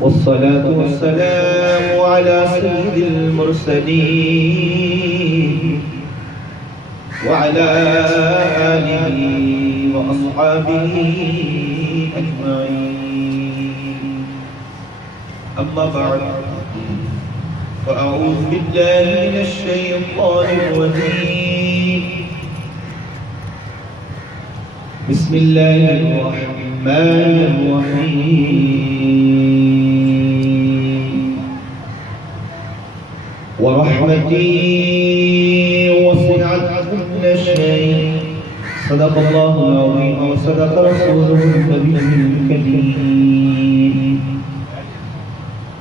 والصلاة والسلام على سيد المرسلين وعلى آله وأصحابه أجمعين. أما بعد فأعوذ بالله من الشيطان الرجيم. بسم الله الرحمن الرحيم. ورحمتي وسعت كل شيء. صدق الله العظيم وصدق رسوله النبي الكريم.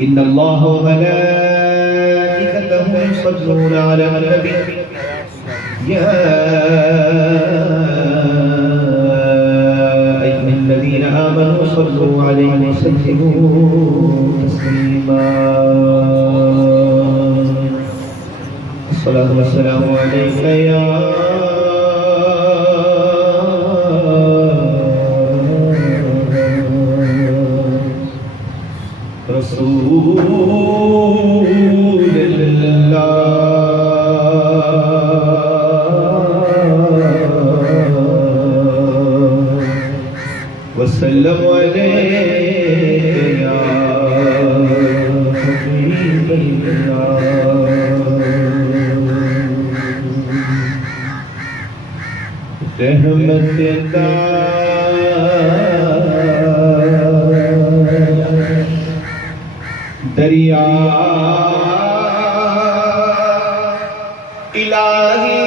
إن الله وملائكته يصلون على النبي يا الذين آمنوا صلوا عليه وسلموا تسليما. الصلاة والسلام عليك يا رسول الله وسلم عليك يا حبيب الله. رحمت دریا الہی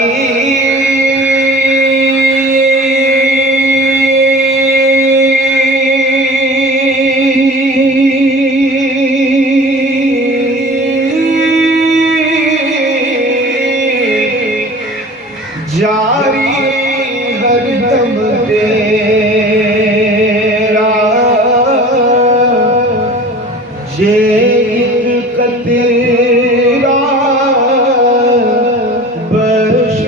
جاری ہر دم تیرا جے ایک قطرہ بخش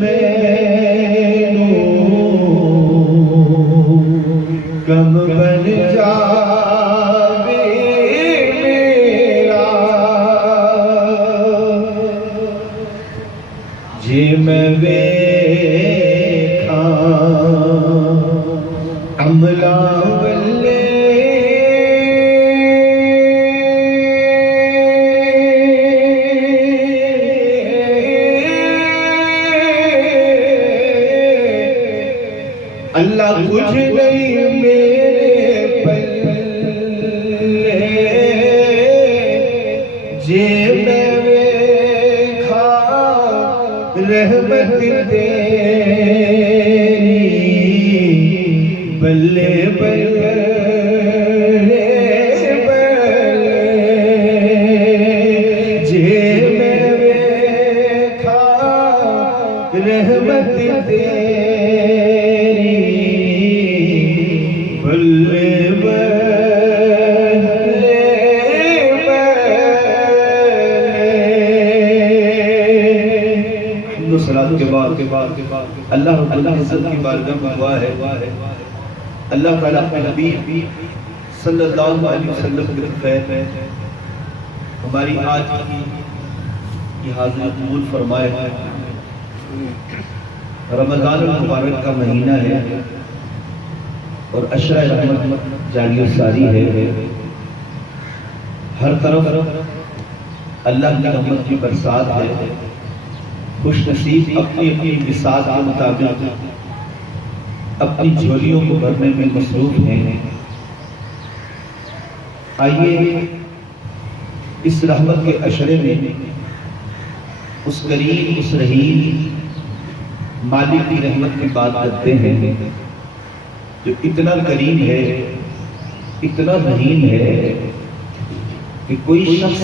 مینوں کم بن جاوے میرا جے میں ویکھاں عملہ ولے اللہ کچھ نہیں میرے پلے جے میں ویکھا رحمت تیری بلے بلے جے میں ویکھا رحمت تیری بلے صلاۃ کے بعد اللہ رب العزت کی بارگاہ میں دعا ہے اللہ تعالیٰ اپنے حبیب صلی اللہ علیہ وسلم کے خیر ہماری آج کی یہ حاضری قبول فرمائے. رمضان المبارک کا مہینہ ہے اور عشرہ رحمت جاری و ساری ہے. ہر طرف اللہ کی رحمت کی برسات ہے. خوش نصیب اپنی اپنی بساط کے مطابق اپنی جھولیوں کو بھرنے میں مصروف ہیں. آئیے اس رحمت کے عشرے میں اس کریم اس رحیم مالک کی رحمت کی بات کرتے ہیں جو اتنا کریم ہے اتنا رحیم ہے کہ کوئی شخص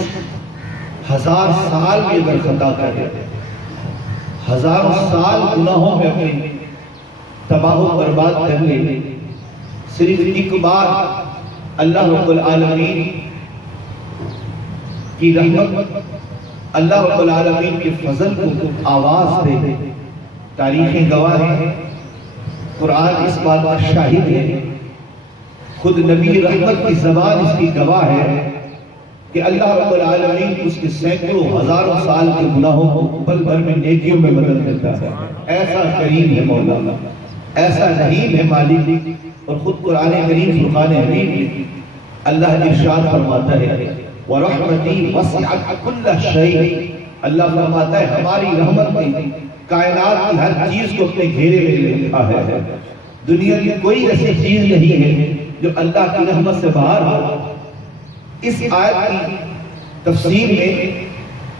1000 سال بھی اگر خطا کرے 1000 سال گناہوں میں اپنے تباہ و برباد کر لے صرف ایک بار اللہ رب العالمین کی رحمت اللہ رب العالمین کے فضل کو آواز دے. تاریخیں گواہ ہیں قرآن اس بات کا شاہد ہے، خود نبی رحمت کی زبان اس کی گواہ ہے کہ اللہ رب العالمین اس کے سینکڑوں ہزاروں سال کے گناہوں کو پل بھر میں نیکیوں میں بدل دیتا ہے۔ ایسا کریم ہے مولا، ایسا رحیم ہے مالک۔ اور خود قرآن کریم فرقان حمید میں اللہ ارشاد فرماتا ہے وَرَحْمَتِي وَسِعَتْ كُلَّ شَيْءٍ، اللہ فرماتا ہے ہماری رحمت نے کائنات کی ہر چیز کو اپنے گھیرے میں رکھا ہے۔ دنیا کی کوئی ایسی چیز نہیں ہے جو اللہ کی رحمت سے باہر ہو۔ اس آیت کی تفسیر میں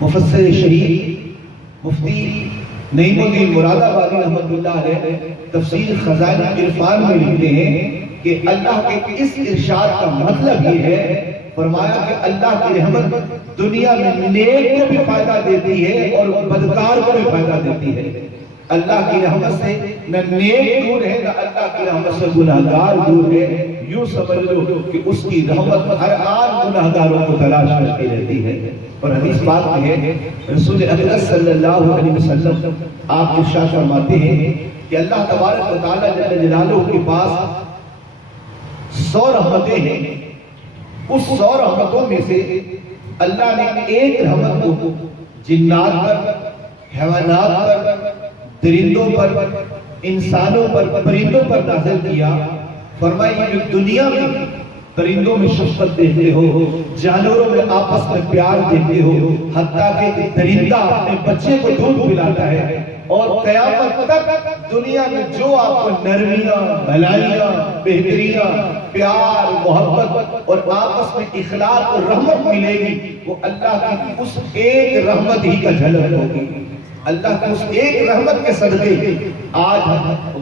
مفسر شہید مفتی نعیم الدین مراد آبادی رحمۃ اللہ علیہ تفسیر خزائن عرفان میں لکھتے ہیں کہ اللہ کے اس ارشاد کا مطلب یہ ہے، فرمایا کہ اللہ کی رحمت دنیا میں نیک کو بھی فائدہ دیتی ہے اور بدکار کو بھی فائدہ دیتی ہے۔ اللہ کی رحمت سے نہ نیک دور ہے، نہ اللہ کی رحمت سے گناہگار دور ہے۔ یوں سمجھ لو کہ اس کی رحمت ہر آن گناہگاروں کو تلاش کرتی رہتی ہے۔ اور حدیث پاک میں ہے رسول اکرم صلی اللہ علیہ وسلم آپ ارشاد فرماتے ہیں کہ اللہ تبارک و تعالیٰ جل جلالہ کے پاس 100 رحمتیں ہیں، اس 100 رحمتوں میں سے اللہ نے ایک رحمت کو جنات پر، حیوانات پر، درندوں پر، انسانوں پر، پرندوں پر نازل کیا۔ فرمایا کہ دنیا میں پرندوں میں شفقت دیتے ہو، جانوروں میں آپس میں پیار دیتے ہو، حتیٰ کہ درندہ اپنے بچے کو دودھ پلاتا ہے، اور قیامت تک دنیا میں جو آپ کو نرمیاں، بھلائیاں، بہتریاں، پیار، محبت اور آپس میں اخلاق اور رحمت ملے گی، وہ اللہ کی اس ایک رحمت ہی کا جھلک ہوگی۔ اللہ کی اس ایک رحمت کے صدقے آج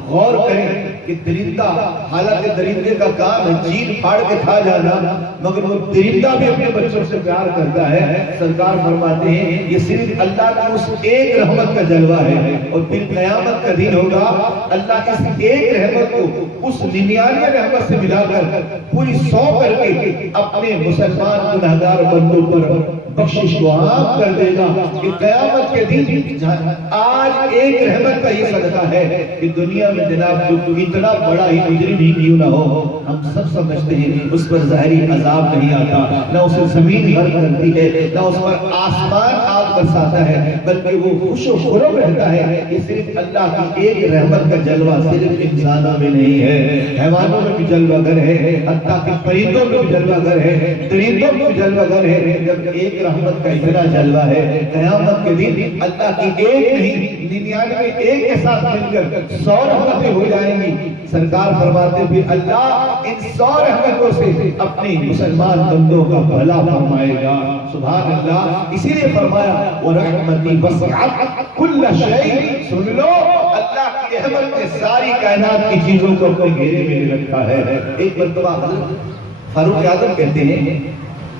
غور کریں کہ درندہ، حالانکہ درندے کا کام ہے چیر پھاڑ کے کھا جانا، مگر وہ درندہ بھی اپنے بچوں سے پیار کرتا ہے۔ سرکار فرماتے ہیں یہ صرف اللہ کی اس ایک رحمت کا جلوہ ہے، اور پھر قیامت کا دن ہوگا اللہ اس ایک رحمت کو اس 99 رحمت سے ملا کر پوری 100 کر کے اپنے مسلمان گناہگار بندوں پر بخشش کو عام کر دے گا کہ قیامت کے دن آج ایک رحمت کا یہ صدقہ ہے کہ دنیا میں جناب جو اتنا بڑا ہی مجرم ہی کیوں نہ ہو، ہم سب سمجھتے ہیں اس پر ظاہری عذاب نہیں آتا، نہ اسے زمین غرق کرتی ہے، نہ اس پر آسمان آگ برساتا ہے، بلکہ وہ خوش و خرم رہتا ہے۔ یہ صرف اللہ کی ایک رحمت کا جلوہ صرف انسانوں میں نہیں ہے، حیوانوں میں بھی جلوہ گر ہے، حتیٰ کہ پرندوں میں بھی جلوہ گر ہے، درندوں میں بھی جلوہ گر ہے۔ جب ایک رحمت کا اتنا جلوہ ہے، قیامت کے دن اللہ کی ایک نہیں 99 ایک کے ساتھ مل کر 100 رحمتیں ہو جائیں گی۔ سرکار فرماتے پھر اللہ ان 100 رحمتوں سے اپنی مسلمان بندوں کا بھلا فرمائے گا۔ سبحان اللہ۔ اسی لیے فرمایا وَرَحْمَتِي وَسِعَتْ كُلَّ شَيْءٍ، سن لو اللہ کی رحمت نے ساری کائنات کی چیزوں کو اپنے گھیرے میں رکھا ہے۔ ایک مرتبہ حضرت فاروق اعظم کہتے ہیں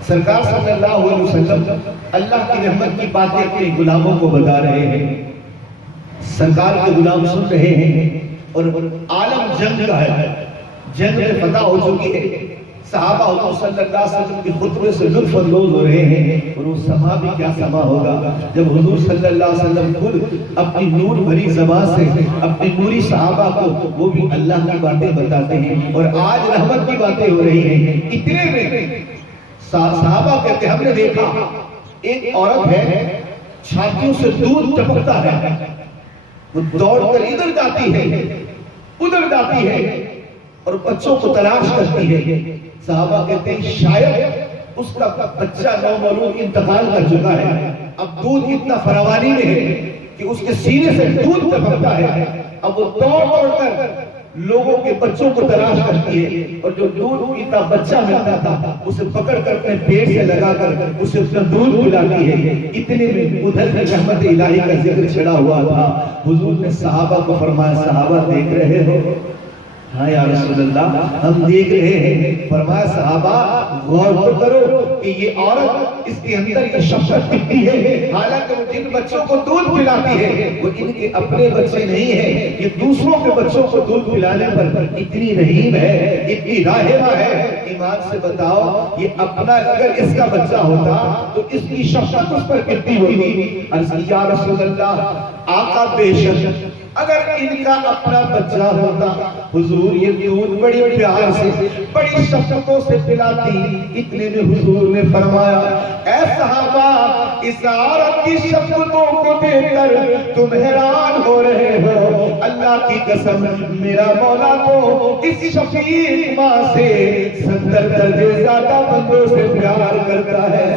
سرکار صلی اللہ علیہ وسلم اللہ کی رحمت کی باتیں اپنے غلاموں کو بتا رہے ہیں، سرکار کے غلام سن رہے ہیں، اور عالم جنگ کا ہے، جنگ میں فتح ہو چکی ہے، صحابہ حضور صلی اللہ علیہ وسلم کے خطبے سے لطف اندوز ہو رہے ہیں، اور وہ سما بھی کیا سما ہوگا جب حضور صلی اللہ علیہ وسلم خود اپنی نور بھری زبان سے اپنی نوری صحابہ کو وہ بھی اللہ کی باتیں بتاتے ہیں، اور آج رحمت کی باتیں ہو رہی ہیں۔ اتنے میں صحابہ کہتے ہیں ہم نے دیکھا ایک عورت ہے چھاتیوں سے دودھ ٹپکتا ہے، وہ دوڑ کر ادھر جاتی ہے ادھر جاتی ہے اور بچوں کو تلاش کرتی ہے۔ صحابہ کہتے ہیں شاید اس کا بچہ نومولود انتقال کر چکا ہے، اب دودھ اتنا فراوانی میں ہے کہ اس کے سینے سے دودھ ٹپکتا ہے، اب وہ دوڑ کر لوگوں کے بچوں کو تلاش کرتی ہے، اور جو دودھ اتنا بچہ ملتا تھا اسے پکڑ کر اپنے پیٹ سے لگا کر اسے اپنا دودھ پلاتی ہے۔ اتنے میں ادھر رحمت الہی کا ذکر چھڑا ہوا تھا۔ حضور نے صحابہ کو فرمایا صحابہ دیکھ رہے ہو؟ ہاں یا رسول اللہ ہم دیکھ رہے ہیں۔ فرمایا صحابہ غور تو کرو کہ یہ عورت اس کے اندر یہ شفقت کتنی ہے، حالانکہ وہ جن بچوں کو دودھ پلاتی ہے وہ ان کے اپنے بچے نہیں ہیں، یہ دوسروں کے بچوں کو دودھ پلانے پر اتنی رحیم ہے، اتنی راحمہ ہے۔ ایمان سے بتاؤ یہ اپنا اگر اس کا بچہ ہوتا تو اس کی شفقت اس پر کتنی ہوگی۔ عرض کیا یا رسول اللہ آقا بے شک اگر ان کا اپنا بچہ ہوتا حضور یہ دودھ بڑی پیار سے بڑی شفقتوں سے پلاتی. اتنے میں حضور نے فرمایا اے صحابہ اس عورت کی شفقتوں کو دیکھ کر تم حیران ہو رہے ہو. اللہ کی قسم میرا مولا تو اس شفیق ماں سے 70 درجے زیادہ بندوں سے پیار کرتا ہے.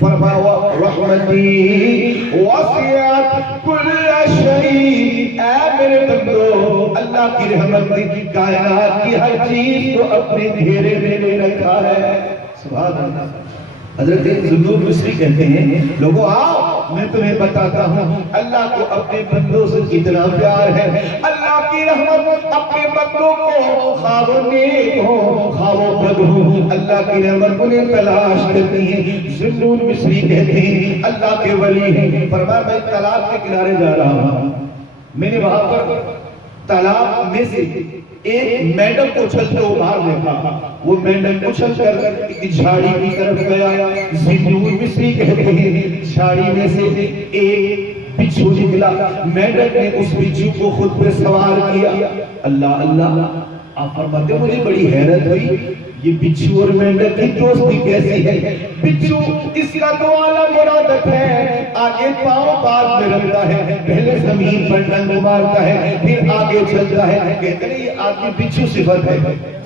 فرمایا رحمتی وسعت کل شیء. اے میرے بندو اللہ کی رحمت نے کائنات کی ہر چیز کو اپنے گھیرے میں لے رکھا ہے. سبحان اللہ. حضرت ذوالنور مصری کہتے ہیں لوگوں آؤ میں تمہیں بتاتا ہوں اللہ کو اپنے بندوں سے کتنا پیار ہے. اللہ کی رحمت اپنے بندوں کو خواہ وہ نیک ہو خواہ وہ بد ہو اللہ کی رحمت انہیں تلاش کرتی ہے. ذوالنور مصری کہتے ہیں اللہ کے ولی ہیں. فرمایا میں تالاب کے کنارے جا رہا ہوں. میں نے وہاں پر تالاب میں سے ایک مینڈک کو اچھلتے ابھار دیکھا. وہ مینڈک اچھل کر ایک جھاڑی کی طرف گیا. ذوالنور مصری کہتے ہیں جھاڑی میں سے ایک بچھو نکلا. مینڈک نے اس بچھو کو خود پہ سوار کیا. اللہ اللہ. آپ فرماتے مجھے بڑی حیرت ہوئی یہ بچھو اور مینڈک کی دوستی کیسی ہے. بچھو اس کا تو اعلیٰ مرادت ہے آگے پاؤں بعد میں رکھتا ہے پہلے زمین پر ڈنگ مارتا ہے پھر آگے چلتا ہے. کہتے ہیں یہ آدمی بچھو صفت ہے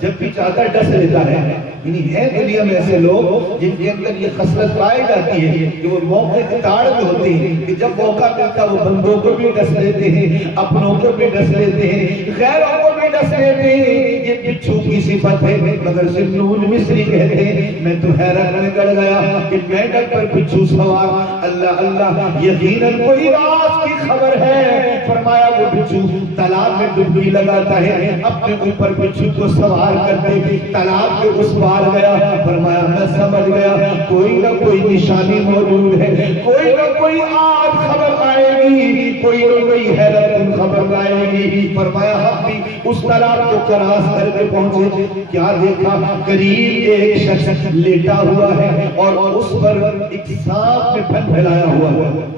جب بھی چاہتا ہے ڈس لیتا ہے. یعنی ہے دنیا میں ایسے لوگ جن کے اندر یہ خصلت پائی جاتی ہے کہ وہ موقع کے تاڑ میں ہوتے ہیں کہ جب موقع ملتا وہ بندوں کو بھی ڈس لیتے ہیں اپنوں کو بھی ڈس لیتے ہیں غیروں کو بھی ڈس لیتے ہیں. یہ بچھو کی صفت ہے. مگر ذوالنور مصری کہتے ہیں میں تو حیرت میں گڑ گیا کہ مینڈک پر بچھو سوار. اللہ اللہ یقیناً کوئی راز کی خبر ہے. فرمایا وہ بچھو تالاب میں ڈبکی لگاتا ہے اپنے اوپر بچھو کو سوار کرتے تالاب کے اس پار گیا. فرمایا میں سمجھ گیا کوئی نہ کوئی نشانی موجود ہے کوئی نہ کوئی آج خبر آئے گی کوئی نہ کوئی حیرت خبر آئے گی. فرمایا ہم بھی اس تالاب کو کراس کر کے پہنچے. کیا دیکھا قریب ایک شخص لیٹا ہوا ہے اور اس پر ایک سانپ میں پھن پھیلایا ہوا ہے.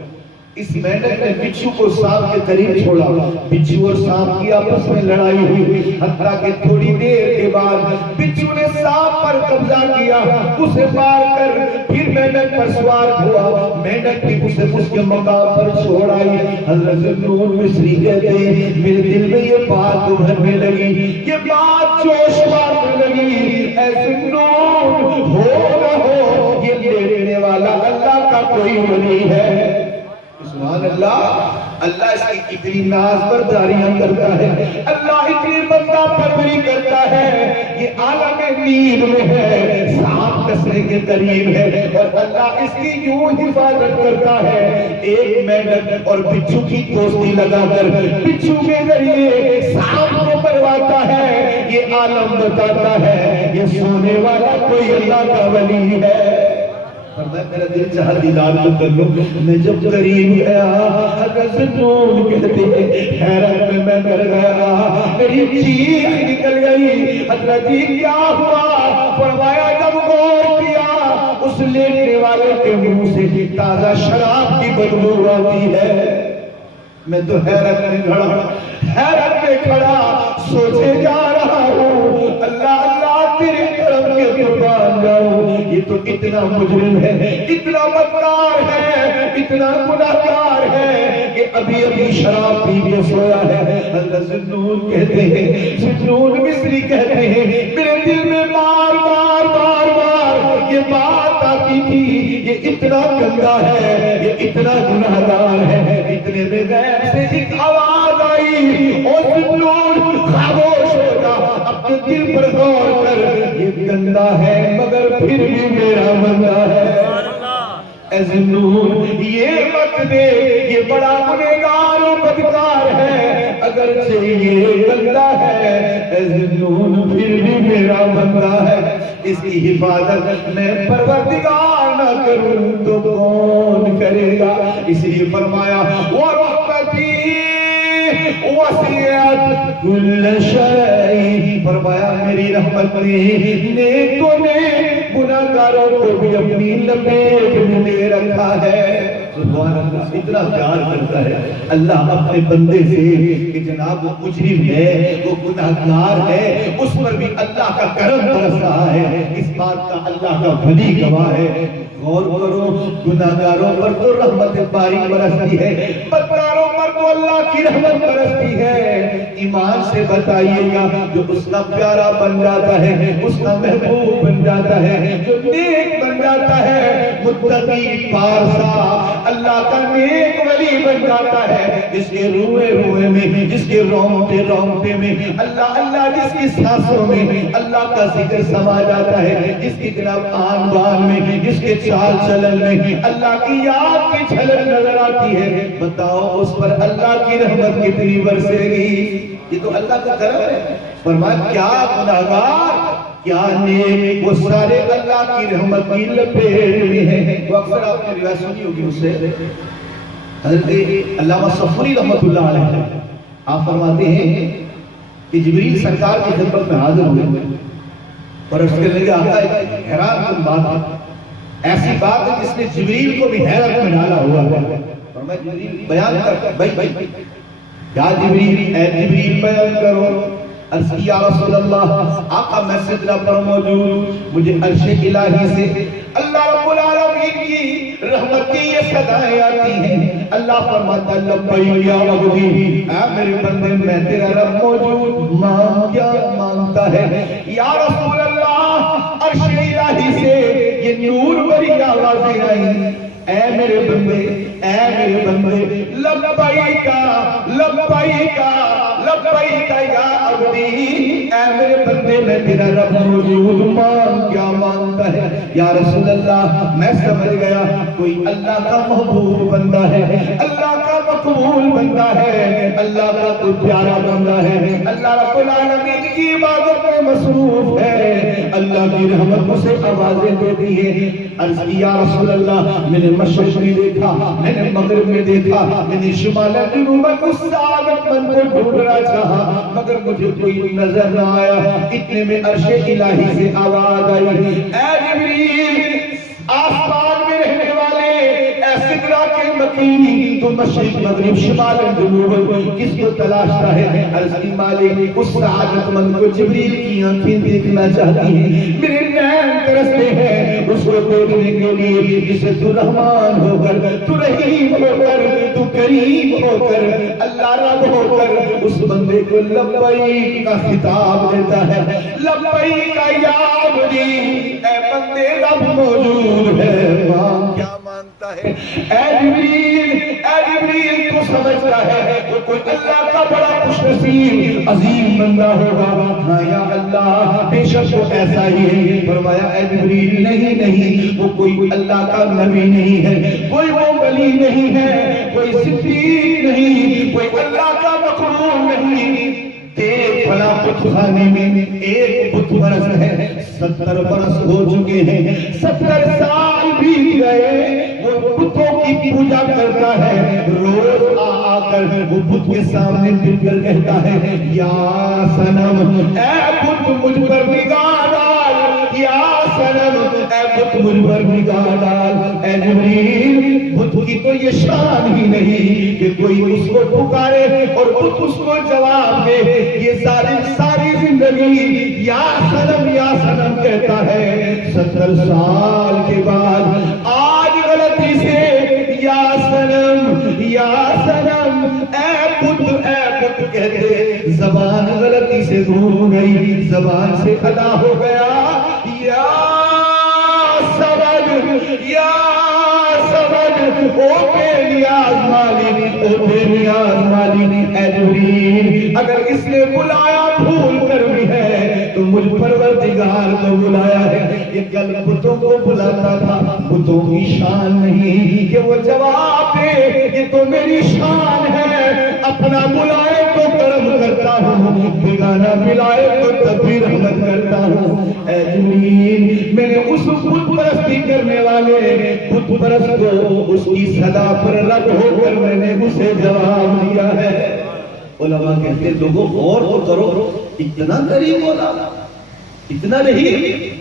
اس مینڈک نے بچھو کو سانپ کے قریب چھوڑا. بچھو اور سانپ کی آپس میں لڑائی ہوئی حتیٰ کہ تھوڑی دیر کے بعد بچھو نے سانپ پر قبضہ کیا اسے مار کر پھر مینڈک پر سوار ہوا. مینڈک نے اسے اس کے مقام پر چھوڑ آئی. حضرت ذوالنور مصری کہتے ہیں میرے دل میں یہ بات ابھرنے لگی یہ بات جوش مارنے لگی اے ذوالنور ہو نہ ہو یہ لینے والا اللہ کا کوئی ولی ہے. سبحان اللہ. اللہ اس کی اتنی ناز برداریاں کرتا ہے اللہ اتنی بندہ پروری کرتا ہے. یہ عالم نیل میں ہے سانپ ڈسنے کے قریب ہے اور اللہ اس کی یوں حفاظت کرتا ہے. ایک مینڈک اور بچھو کی دوستی لگا کر بچھو کے ذریعے سانپ کو مرواتا ہے. یہ عالم بتاتا ہے یہ سونے والا کوئی اللہ کا ولی ہے. میرا دل چاہا دیدار کو کر لو. میں جب قریب گیا حضرت ذوالنور کہتے ہیں حیرت میں کر گیا میری چیخ نکل گئی. حضرت جی کیا ہوا؟ فرمایا جب غور کیا اس لیٹنے والے کے منہ سے تازہ شراب کی بدبو آتی ہے. میں تو حیرت میں کھڑا سوچے جا رہا ہوں اللہ اللہ تیرے کرم کے قربان جاؤں. یہ تو اتنا مجرم ہے اتنا بدکار ہے اتنا گناہگار ہے کہ ابھی ابھی شراب پی کے سویا ہے. حضرت ذوالنور کہتے ہیں ذوالنور مصری کہتے ہیں میرے دل میں بار بار یہ بات آتی تھی یہ اتنا گندا ہے یہ اتنا گناہگار ہے. اتنے میں غیب سے ایک آواز آئی اور ذوالنور خاموش ہو جا اپنے دل پر غور کر یہ گندا ہے مگر پھر بھی میرا بندہ ہے. اے ذوالنور یہ مت دے یہ بڑا گنہگار و بدکار ہے اگرچہ یہ گندا ہے اے ذوالنور پھر بھی میرا بندہ ہے. اس کی حفاظت میں پروردگار نہ کروں تو کون کرے گا. اس لیے فرمایا وَرَحْمَتِي وَسِعَتْ كُلَّ شَيْءٍ. فرمایا میری رحمت نے نیکوں نے گناہگاروں کو بھی اپنی لپیٹ میں لے رکھا ہے. سبحان اللہ، اتنا پیار کرتا ہے اللہ اپنے بندے سے کہ جناب وہ مجرم ہے، وہ گناہگار ہے، اس پر بھی اللہ کا کرم برس رہا ہے۔ اس بات کا اللہ کا ولی گواہ ہے۔ غور کرو، گناہگاروں پر تو رحمت باری برستی ہے، بدکاروں پر تو اللہ کی رحمت برستی ہے۔ ایمان سے بتائیے گا، جو اس کا پیارا بن جاتا ہے، اس کا محبوب بن جاتا ہے، جو نیک بن جاتا ہے، متقی پارسا اللہ کا نیک ولی بن جاتا ہے، جس کے روئے روئے میں، جس کے رونگٹے رونگٹے میں اللہ اللہ، جس کی سانسوں میں اللہ کا ذکر سما جاتا ہے، جس کی جناب آن بان میں، جس کے چال چلن میں اللہ کی یاد کی جھلک نظر آتی ہے، بتاؤ اس پر اللہ کی رحمت کتنی برسے گی۔ یہ تو اللہ کا کرم ہے۔ فرمایا کیا گناہگار کیا نیک، وہ سارے اللہ کی رحمت کی لپیٹ میں ہیں۔ وہ اکثر آپ نے روایت سنی ہوگی اس سے، حضرت علامہ صفوری رحمۃ اللہ علیہ آپ فرماتے ہیں کہ جبریل سرکار کی خدمت میں حاضر ہوئے اور عرض کرنے لگے آقا ایک حیران کن بات ہے، ایسی بات ہے جس نے جبریل کو بھی حیرت میں ڈالا ہوا ہے۔ فرمایا جبریل بیان کر، بھائی یا جبریل، اے جبریل بیان کرو۔ عرض کی یا رسول اللہ، آقا میں سدرہ پر موجود، مجھے عرش الہی سے اللہ رب العالمین کی رحمت کی یہ صدائیں آتی ہیں۔ اللہ فرماتا ہے لبیک یا عبدی، اے میرے بندے میں تیرا رب موجود، مانگ کیا مانگتا ہے؟ یا رسول اللہ عرش الہی سے یہ نور بری آوازیں آئی، اے میرے بندے، اے میرے بندے، لبیکا لبیکا لبیکا یا عبدی، اے میرے بندے میں تیرا رب موجود، مانگ کیا مانگتا ہے؟ یا رسول اللہ میں سمجھ گیا کوئی اللہ کا محبوب بندہ ہے، اللہ کا مقبول بندہ ہے، اللہ کا کوئی پیارا بندہ ہے، اللہ رب العالمین کی عبادت میں مصروف ہے، اللہ کی رحمت اسے آوازیں دیتی ہے۔ عرض کی یا رسول اللہ میں نے مشرق میں دیکھا، میں نے مغرب میں دیکھا، میں نے شمال جنوب میں اس سعادت مند کو ڈھونڈنا چاہا مگر مجھے کوئی نظر نہ آیا۔ اتنے میں عرش الہی سے آواز آئی، اے جبریل، آسمان میں رہنے والے اے سدرہ کے مکین، تو مشرق مغرب شمال جنوب کس کو تلاشتا ہے؟ عرض کی مالک اس سعادت مند کو جبریل کی آنکھیں دیکھنا چاہتی ہیں، میرے نین ترستے ہیں اس کو دیکھنے کے لیے جسے تو رحمان ہو کر، تو رحیم ہو کر، تو کریم ہو کر، اللہ رب ہو کر اس بندے کو لبیک کا خطاب دیتا ہے۔ لبیک یا عبدی، اے بندے رب موجود ہے، مانگ کیا مانگتا ہے؟ اے جبریل تو سمجھتا ہے وہ کوئی اللہ کا بڑا خوش نصیب عظیم بندہ ہوگا، ہاں یا اللہ بے شک وہ ایسا ہی ہے۔ فرمایا اے جبریل نہیں، وہ کوئی اللہ کا نبی نہیں ہے، کوئی وہ ولی نہیں ہے، کوئی صدیق نہیں، کوئی اللہ کا مقبول نہیں۔ دیکھ فلاں بت خانے میں ایک بت پرست ہے، 70 برس ہو چکے ہیں، 70 سال بیت گئے، وہ بتوں کی پوجا کرتا ہے، روز آ کر وہ بت کے سامنے گر کر کہتا ہے یا صنم، اے بت مجھ پر نگاہ ڈال، یا صنم، اے بت مجھ پر نگاہ ڈال۔ اے جبریل، بت کی تو یہ شان ہی نہیں کہ کوئی اس کو پکارے اور بت اس کو جواب دے، یہ ظالم ساری زندگی یا صنم کہتا ہے، 70 سال کے بعد آج غلطی سے یا صنم اے بت کہتے زبان غلطی سے گھوم گئی، زبان سے ادا ہو گیا یا سبد او بے نیاز مالی۔ اے جبریل، اگر اس نے بلایا بھول کر بھی ہے تو مجھ پروردگار کو بلایا ہے۔ یہ کل بتوں کو بلاتا تھا، بتوں کی شان نہیں کہ وہ جواب دے، یہ تو میری شان ہے، اپنا بلائے تو کرم کرتا ہوں، بیگانہ بلائے تو تب بھی رحمت کرتا ہوں۔ اے جبریل، میں نے اس بت پرستی کرنے والے بت پرست کو اس کی صدا پر رد ہو کر میں نے اسے جواب دیا ہے۔ علماء کہتے ہیں لوگوں غور تو کرو، اتنا قریب ہونا، اتنا نہیں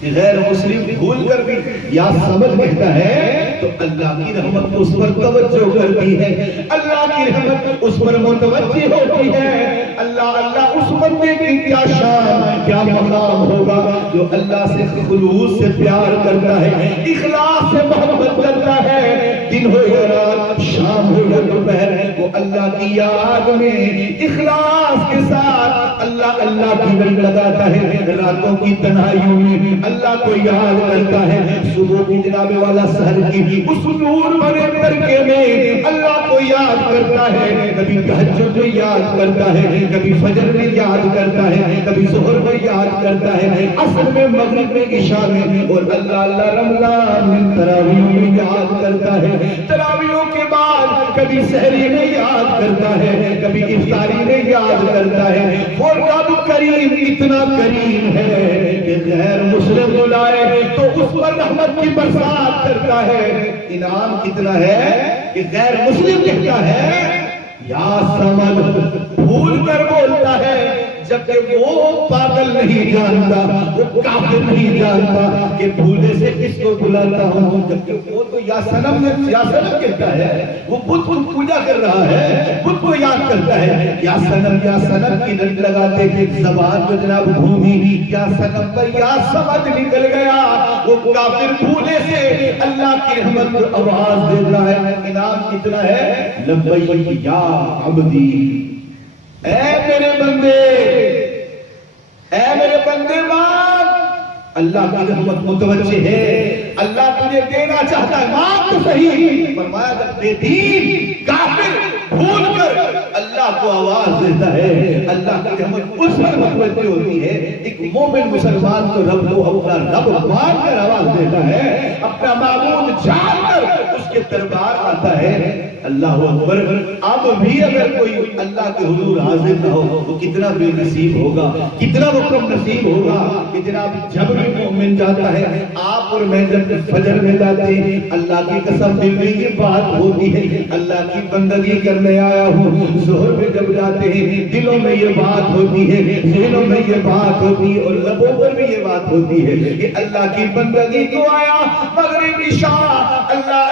کہ غیر مسلم بھول کر بھی یا سبد کہتا ہے تو اللہ کی رحمت اس پر توجہ کرتی ہے، اللہ کی رحمت اس پر متوجہ ہوتی ہے۔ اللہ اس بندے کی کیا شان کیا مقام ہوگا جو اللہ سے خلوص سے پیار کرتا ہے، اخلاص سے محبت کرتا ہے، دن ہو یا رات، شام ہو یا دوپہر، وہ اللہ کی یاد میں اخلاص کے ساتھ اللہ کی گل لگاتا ہے، راتوں کی تنہائیوں میں اللہ کو یاد کرتا ہے، صبح کی جناب والا سحر کی اس نور بھرے تڑکے میں اللہ کو یاد کرتا ہے، کبھی تہجد میں یاد کرتا ہے، کبھی فجر میں یاد کرتا ہے، کبھی ظہر میں یاد کرتا ہے، عصر میں، مغرب میں، عشاء میں، اور اللہ رمضان میں تراویح میں یاد کرتا ہے، تراویحوں کے بعد کبھی سحری میں یاد کرتا ہے، کبھی افطاری میں یاد کرتا ہے۔ وہ رب کریم اتنا کریم ہے کہ غیر مسلم بلائے تو اس پر رحمت کی برسات کرتا ہے۔ انعام کتنا ہے کہ غیر مسلم کہتا ہے یا سمد، بھول کر بولتا ہے، جبکہ وہ پاگل نہیں جانتا، وہ کافر نہیں جانتا کہ بھولے سے کس کو بلاتا ہوں، جبکہ وہ تو یا سنم کہتا ہے، وہ بت کو پوجا کر رہا ہے، بت کو یاد کرتا ہے، یا سنم کی نٹ لگاتے تھے، زبان کو جناب گھومی، یا سنم پر یا سمد نکل گیا، وہ کافر بھولے سے اللہ کی رحمت کو آواز دیتا ہے۔ انعام کتنا ہے، لبیک یا عبدی، اے میرے بندے، اے میرے بندے مان، اللہ کی رحمت متوجہ ہے، اللہ تجھے دینا چاہتا ہے، مان تو صحیح۔ فرمایا جب بے دین کافر بھول کر اللہ کو آواز دیتا ہے، اللہ کی رحمت اس پر متوجہ ہوتی ہے۔ ایک مومن مسلمان تو رب کو اپنا رب مان کر آواز دیتا ہے، اپنا معبود جان کر اس کے دربار آتا ہے۔ اللہ اکبر۔ اب بھی اگر کوئی اللہ کے حضور حاضر نہ ہو وہ کتنا بے نصیب ہوگا، کتنا وہ کم نصیب ہوگا کہ جناب جب بھی مومن جاتا ہے، آپ اور میں جب فجر میں جاتے ہیں، اللہ کی قسم دل میں یہ بات ہوتی ہے اللہ کی بندگی کرنے آیا ہوں، ظہر میں جب جاتے ہیں دلوں میں یہ بات ہوتی ہے، ذہنوں میں یہ بات ہوتی ہے، اور لبوں پر بھی یہ بات ہوتی ہے کہ اللہ کی بندگی کو آیا، مغرب عشاء اللہ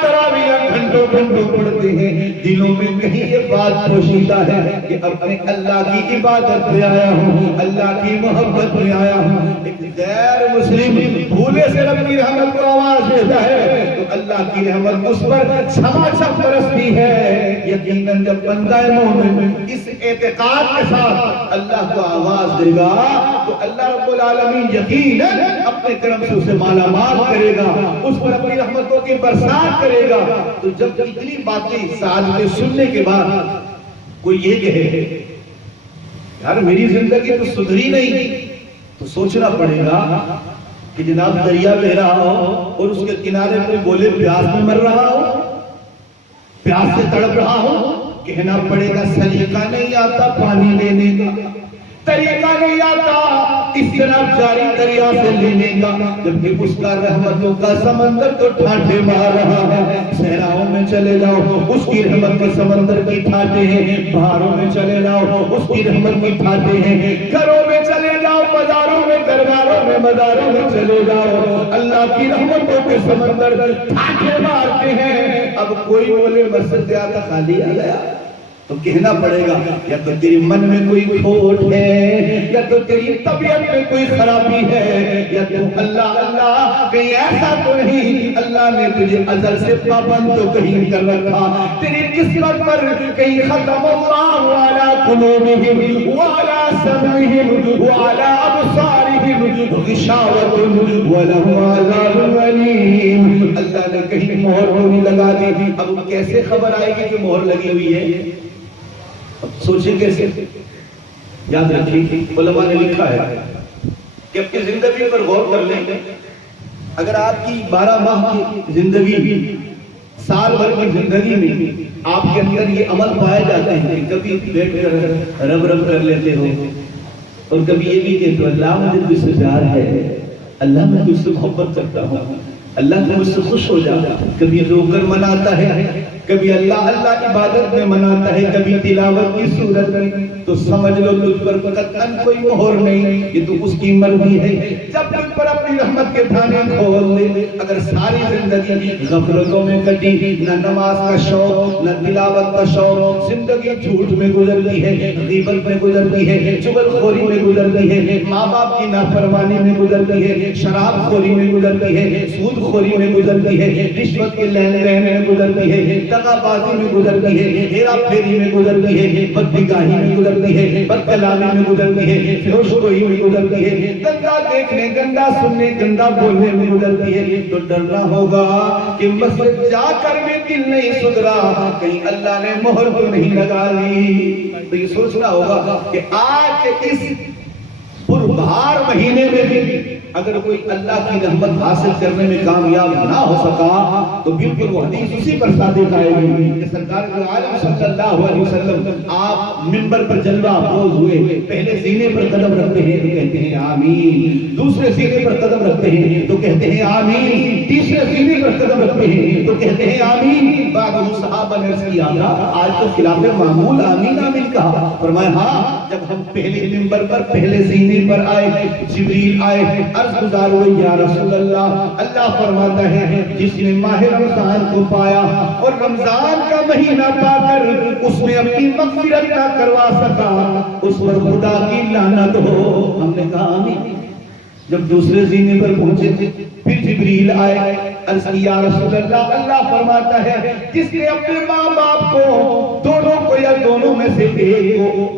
تراویح گھنٹوں پڑھتے ہیں، دلوں میں کہیں یہ بات پوشیدہ ہے کہ اپنے اللہ کی عبادت پہ آیا ہوں، اللہ کی محبت پہ آیا ہوں۔ ایک غیر مسلم بھولے سے رب کی رحمت کو آواز دیتا ہے تو اللہ کی رحمت اس پر چھما چھم برستی ہے۔ یقیناً جب بندہ مومن اس اعتقاد کے ساتھ اللہ کو آواز دے گا تو اللہ رب العالمین یقیناً اپنے کرم سے اسے مالا مال کرے گا، اس پر اپنی رحمتوں کی برسات کرے گا۔ تو جب اتنی باتیں سعادتیں سننے کے بعد کوئی یہ کہے یار میری زندگی تو سدھری نہیں، تو سوچنا پڑے گا کہ جناب دریا بہ رہا ہو اور اس کے کنارے پہ بولے پیاس میں مر رہا ہو، پیاس سے تڑپ رہا ہو، کہنا پڑے گا سلیقہ نہیں آتا پانی لینے کا، طریقہ نہیں آتا اس طرح جاری دریا سے لینے کا، جبکہ اس کا رحمتوں کا سمندر تو ٹھاٹھے مار رہا ہے۔ صحراؤں میں چلے جاؤ اس کی رحمت کے سمندر کی ٹھاٹھے ہیں، پہاڑوں میں چلے جاؤ اس کی رحمت کی ٹھاٹھے ہیں، گھروں میں چلے جاؤ، بازاروں میں، درباروں میں، مزاروں میں چلے جاؤ، اللہ کی رحمتوں کے سمندر ٹھاٹھے مارتے ہیں۔ اب کوئی بولے مسجد سے آتا خالی آ گیا تو کہنا پڑے گا یا تو تیری من میں کوئی کھوٹ ہے، یا تو تیری طبیعت میں کوئی خرابی ہے، یا تو اللہ کہیں ایسا تو نہیں اللہ نے تجھے ازل سے پابند تو کہیں کر رکھا، تیری قسمت پر کہیں ختم اللہ علی قلوبہم وعلی سمعہم وعلی ابصارہم غشاوۃ ولہم عذاب علیم، اللہ نے کہیں مہر نہیں لگا دی۔ اب کیسے خبر آئے گی کہ مہر لگی ہوئی ہے؟ سوچیں کیسے؟ یاد رکھیے علماء نے لکھا ہے کہ اپنی زندگی پر غور کر لیں، اگر آپ کی 12 ماہ کی زندگی، سال بھر کی زندگی میں آپ کے اندر یہ عمل پائے جاتے ہیں کہ کبھی بیٹھ کر رب رب کر لیتے ہو اور کبھی یہ بھی کہتے ہو اللہ مجھے تجھ سے پیار ہے، اللہ میں تجھ سے محبت کرتا ہوں، اللہ مجھ سے خوش ہو جاتا، کبھی رو کر مناتا ہے، کبھی اللہ اللہ عبادت میں مناتا ہے، کبھی تلاوت کی صورت میں، تو سمجھ لو تجھ پر قطعاً کوئی مہر نہیں، یہ تو اس کی مرضی ہے۔ جب تجھ پر اپنی رحمت کے دھانے کھول دے، اگر ساری زندگی غفلتوں میں کٹی، نہ نماز کا شوق نہ تلاوت کا شوق، زندگی جھوٹ میں گزرتی ہے، غیبت میں گزرتی ہے، چغل خوری میں گزرتی ہے، ماں باپ کی نافرمانی میں گزرتی ہے، شراب خوری میں گزرتی ہے، سود خوری میں گزرتی ہے، رشوت کے لین دین میں گزرتی ہے، دغا بازی میں گزرتی ہے، ہیرا پھیری میں گزرتی ہے، بدنگاہی میں گزرتی ہے، بد کلامی میں گزرتی ہے، فحش گوئی میں گزرتی ہے، گندا دیکھنے گندا سننے گندا بولنے میں گزرتی ہے، تو ڈرنا ہوگا کہ مسجد جا کر بھی دل نہیں سدھرا، کہیں اللہ نے مہر تو نہیں لگا لی۔ تو یہ سوچنا ہوگا کہ آج کے اس پربھار مہینے میں بھی اگر کوئی اللہ کی رحمت حاصل کرنے میں کامیاب نہ ہو سکا تو بالکل وہ حدیث اسی پر صادق آئے گی کہ سرکار کے عالم صلی اللہ علیہ وسلم آپ منبر پر جلوہ افروز ہوئے، پہلے سینے پر قدم رکھتے ہیں تو کہتے ہیں آمین، دوسرے سینے پر قدم رکھتے ہیں تو کہتے ہیں آمین، تیسرے سینے پر قدم رکھتے ہیں تو کہتے ہیں آمین۔ بعد وہ صحابہ نے عرض کیا تھا آج تو خلاف معمول آمین آمین کہا، فرمایا ہاں جب ہم پہلے منبر پر پہلے سینے پر آئے، جبریل آئے، عرض گزار ہوئے یا رسول اللہ، اللہ فرماتا ہے جس نے ماہ رمضان کو پایا اور رمضان کا مہینہ پا کر اس نے اپنی مغفرت نہ کروا سکا، اس پر خدا کی لعنت ہو۔ ہم نے کہا آمین۔ جب دوسرے زینے پر پہنچے پھر جبریل آئے، عرض کی یا رسول اللہ، اللہ فرماتا ہے جس نے اپنے ماں باپ کو دونوں کو یا دونوں میں سے ایک کو